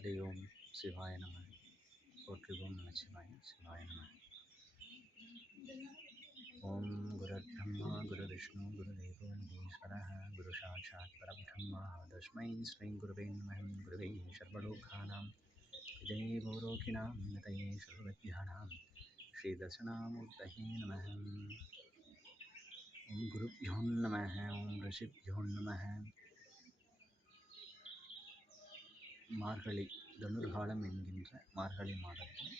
हरि ओम शिवाय नमः போற்றுவோம் நமச்சிவாய சிவாய நமः ஓம் குருர்பிரம்மா குருவிஷ்ணு குருதேவோ மகேஸ்வரः குரு சாட்சாத் பரபிரம்மா தஸ்மை ஸ்ரீ குருவே நமः குருவே சர்வலோகானாं விஜயே பூரோகிணாம் நிதயே சர்வவித்யானாம் ஸ்ரீ தட்சிணாமூர்த்தயே நமः ஓம் குருப்யோ நமः ஓம் ரிஷிப்யோ நமः. மார்கழி தனுர்காலம் என்கின்ற மார்கழி மாதத்தில்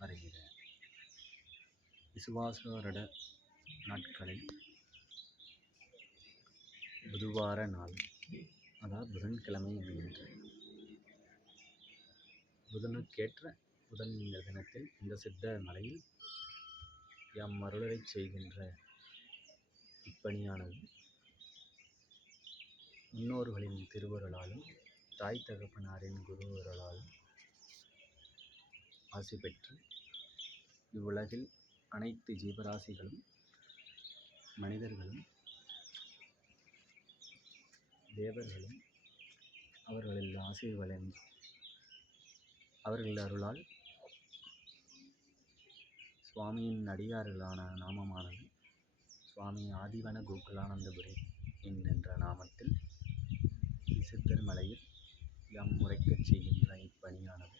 வருகிற விசுவாச வருட நாட்களில் புதுவார நாள், அதாவது புதன்கிழமை என்கின்ற புதனுக்கேற்ற புதன் என்ற தினத்தில் இந்த சித்த மலையில் யாம் மருளரை செய்கின்ற இப்பணியானது முன்னோர்களின் திருவருளாலும் தாய் தகப்பனாரின் குருவருளாலும் ஆசி பெற்று இவ்வுலகில் அனைத்து ஜீவராசிகளும் மனிதர்களும் தேவர்களும் அவர்களில் ஆசி வழங்கி அவர்கள் அருளால் சுவாமியின் அடியார்களான நாமமானது சுவாமி ஆதிவன கோகுலானந்தபுரி என்கின்ற நாமத்தில் சித்தர் மலையில் யாம் முறைக்கச் செய்கின்ற இப்பணியானது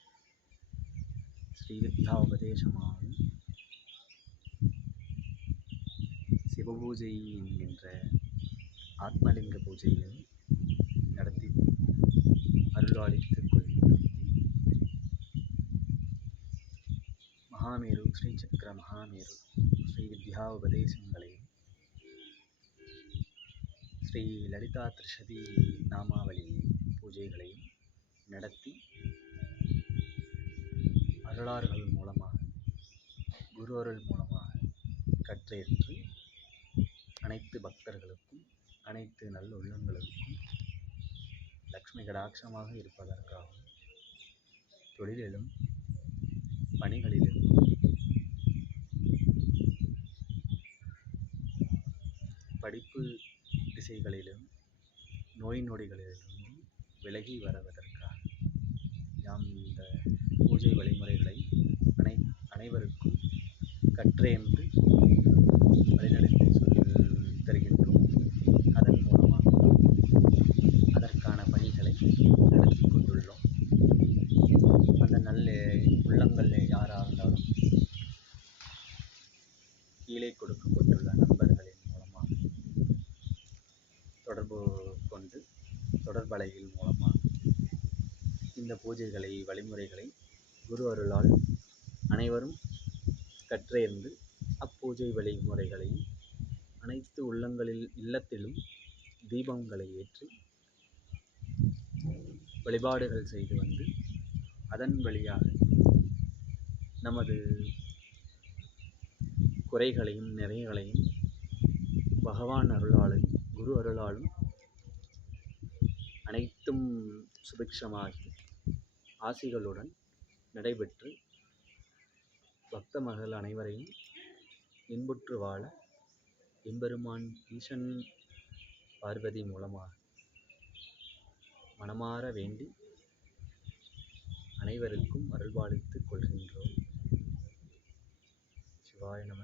ஸ்ரீவித்யா உபதேசமாகும் சிவபூஜை என்கின்ற ஆத்மலிங்க பூஜையை நடத்தி அருள்வாளித்துக் கொள்கின்றோம். மகாமேரு ஸ்ரீசக்கர மகாமேரு ஸ்ரீ வித்யா உபதேசங்களையும் ஸ்ரீ லலிதா திரிஷதி நாமாவளி பூஜைகளையும் நடத்தி அருளார்கள் மூலமாக குரு அருள் மூலமாக கற்றேற்று அனைத்து பக்தர்களுக்கும் அனைத்து நல்ல உள்ளங்களுக்கும் லக்ஷ்மி கடாட்சமாக இருப்பதற்காகவும் தொழிலிலும் பணிகளிலும் படிப்பு திசைகளிலும் நோய் நொடிகளிலிருந்து விலகி வருவதற்காக யாம் இந்த பூஜை வழிமுறைகளை அனைவருக்கும் கற்றேன்று வழிநடத்தி தருகின்றோம். அதன் மூலமாக அதற்கான பணிகளை நடத்தி கொண்டுள்ளோம். அந்த நல்ல உள்ளங்கள் யாராக இருந்தாலும் கீழே கொடுக்கப்பட்டுள்ள நண்பர்களின் மூலமாக தொடர்பு கொண்டு தொடர்பலைகள் மூலமாக இந்த பூஜைகளை வழிமுறைகளை குரு அருளால் அனைவரும் கற்றேர்ந்து அப்பூஜை வழிமுறைகளை அனைத்து இல்லத்திலும் தீபங்களை ஏற்றி வழிபாடுகள் செய்து வந்து அதன் வழியாக நமது குறைகளையும் நிறைகளையும் பகவான் அருளாலும் குரு அருளாலும் அனைத்தும் சுபிக்ஷமாகி ஆசிகளுடன் நடைபெற்று பக்த மகள் அனைவரையும் இன்புற்று வாழ எம்பெருமான் ஈசன் பார்வதி மூலமாக மனமாற வேண்டி அனைவருக்கும் அருள்பாலித்துக் கொள்கின்றோம். சிவாய நம.